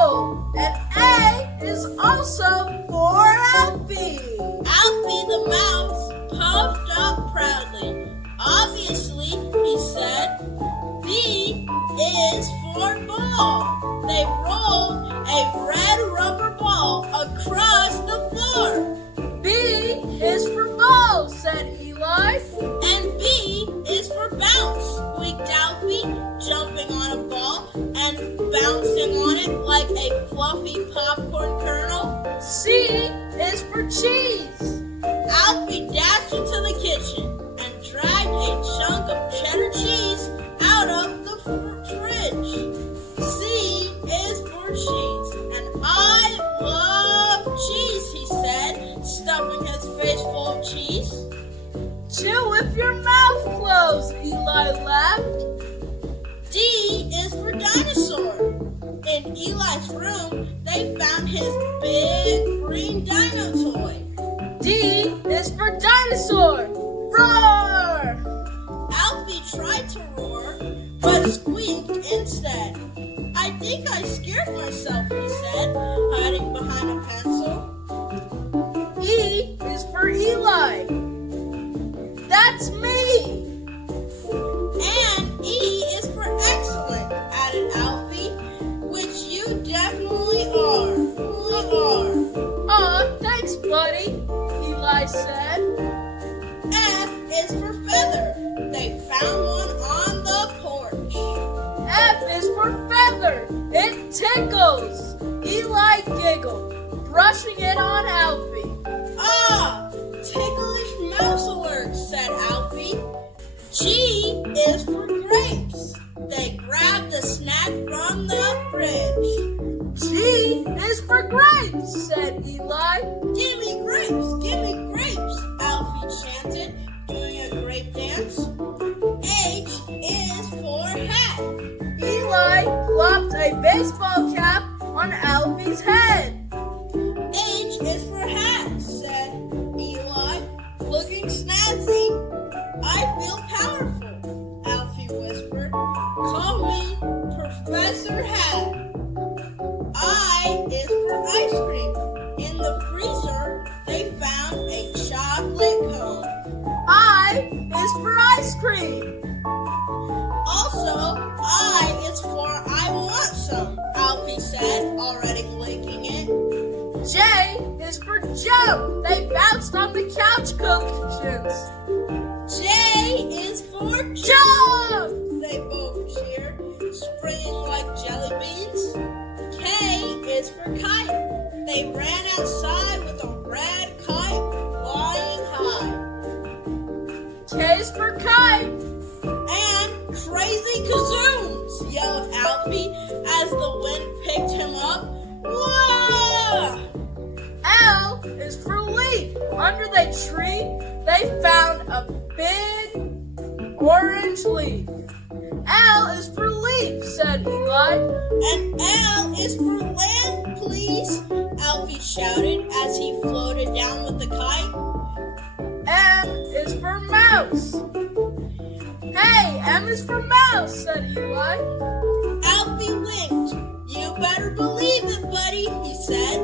apple. And A is also for Alfie. Alfie the mouse puffed up proudly. Obviously, he said, B is for ball. They rolled a red rubber ball across the floor. B is for ball, said Eli. And B is for bounce, squeaked Alfie, jumping on a ball and bouncing on it like a fluffy popcorn kernel. C is for cheese. Alfie dashed into the kitchen and dragged a chunk of cheddar cheese out of the fridge. C is for cheese, and I love cheese, he said, stuffing his face full of cheese. Chew with your mouth closed, Eli laughed. D is for dinosaur. In Eli's room, they found his big green dino toy. D is for dinosaur. Roar! Alfie tried to roar, but squeaked instead. I think I scared myself, he said, hiding behind a pencil. E is for Eli. That's me! And E is for excellent, added Alfie, which you definitely are. Aw, thanks, buddy, Eli said. F is for feather. They found one on the porch. F is for feather. It tickles. Eli giggled, brushing it on Alfie. Ah, ticklish mouse alert, said Alfie. G is for grapes. They grabbed the snack from the fridge. G is for grapes, said Eli. Give me grapes, Alfie chanted, doing a grape dance. H is for hat. Eli plopped a baseball cap on Alfie's head. H is for hat, said Eli, looking snazzy. I feel powerful, Alfie whispered. Call me Professor Hat. I is for ice cream. In the freezer, they found a chocolate cone. I is for ice cream. Also, I is for I want some, Alfie said, already licking it. J is for jump. They bounced on the couch cushions. J is for Jump! they both cheered, springing like jelly beans. K is for kite. They ran outside with a red kite flying high. K is for kite. And crazy kazooms, yelled Alfie as the wind picked him up. Whoa! L is for leaf. Under the tree, they found a big orange leaf. L is for leaf, said Eli. And L is for land, please, Alfie shouted as he floated down with the kite. M is for mouse. Hey, M is for mouse, said Eli. Alfie winked. You better believe it, buddy, he said.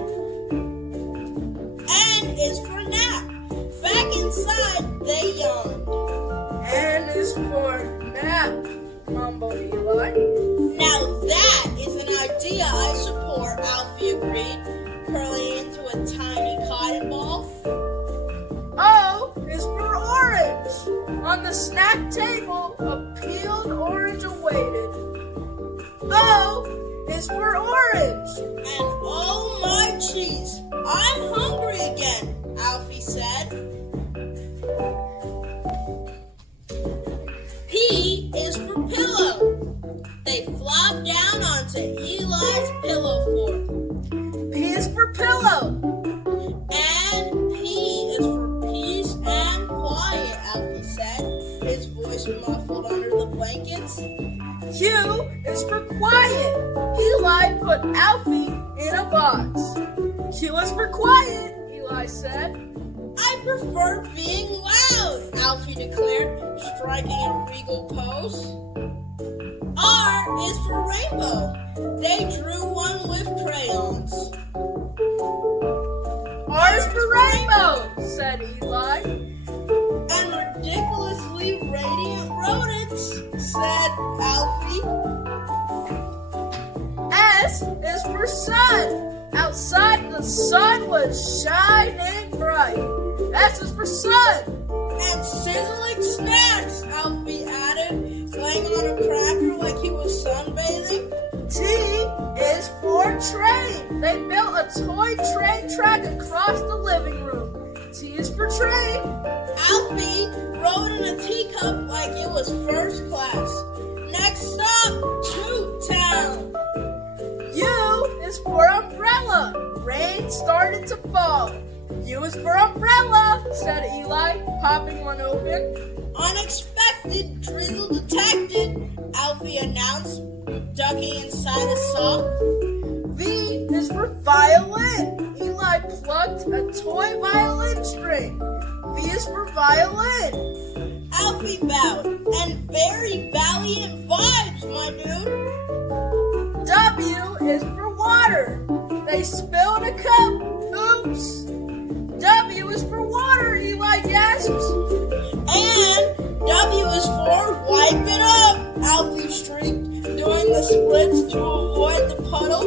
N is for nap. Back inside, they yawned. N is for nap, mumbled Eli. Now that is an idea I support, Alfie agreed, curling into a tiny cotton ball. O is for orange. On the snack table, a peeled orange awaited. O is for orange. And oh my cheese, I'm hungry again, Alfie said. P is for pillow. They flopped down onto Eli's pillow fort. P is for pillow. And P is for peace and quiet, Alfie said, his voice muffled under the blankets. Q is for quiet. Eli put Alfie in a box. Q is for quiet, Eli said. I prefer being loud, Alfie declared, striking a regal pose. R R is for rainbow. They drew one with crayons. R is for rainbow, said Eli. And ridiculously radiant rodents, said Alfie. S is for sun. Outside the sun was shining bright. S is for sun. And sizzling snacks, Alfie added, laying on a cracker like he was sunbathing. T is for train. They built a toy train track across the living room. T is for train. Alfie rode in a teacup like it was first class. Next stop, Toot Town. U is for umbrella. Rain started to fall. U is for umbrella, said Eli, popping one open. Unexpected drizzle detected, Alfie announced, ducking inside a sock. V is for violin. Eli plucked a toy violin string. V is for violin. Alfie bowed, and very valiant vibes, my dude. W is for water. They spilled a cup. Oops. W is for water, Eli gasps. And W is for wipe it up, Alfie shrieked, doing the splits to avoid the puddle.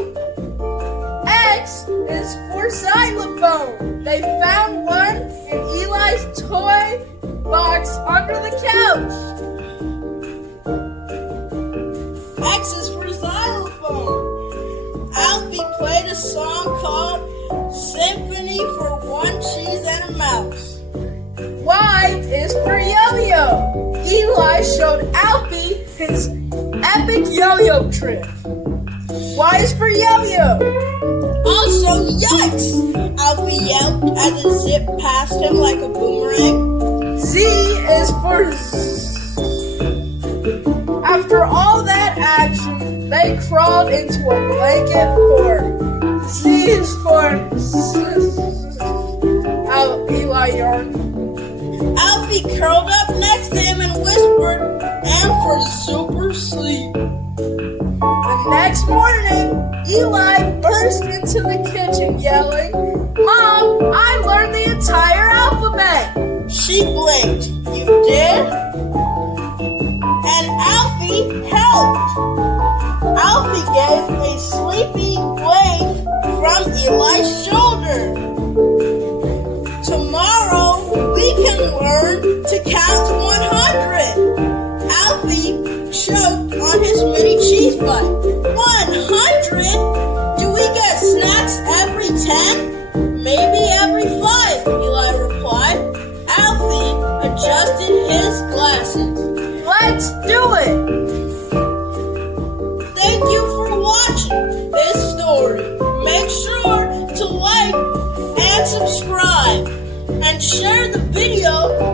X is for xylophone. They found one in Eli's toy box under the couch. X is for xylophone. Alfie played a song called Symphony for One Cheese and a Mouse. Y is for yo-yo. Eli showed Alfie his epic yo-yo trick. Y is for yo-yo. Also, yikes! Alfie yelped as it zipped past him like a boomerang. Z is for After all that action, they crawled into a blanket fort. Z is for Eli yawned. Alfie curled up next to him and whispered, and for super sleep. The next morning, Eli burst into the kitchen yelling, "Mom, I learned the entire alphabet!" She blinked. You did? And Alfie helped. Alfie gave a sleepy wave from Eli's shoulder. Tomorrow we can learn to count 100. Alfie choked on his mini cheese bite. 100? Do we get snacks every 10? Maybe every 5, Eli replied. Alfie adjusted his glasses. Let's do it! Thank you for watching this story. Make sure to like and subscribe and share the video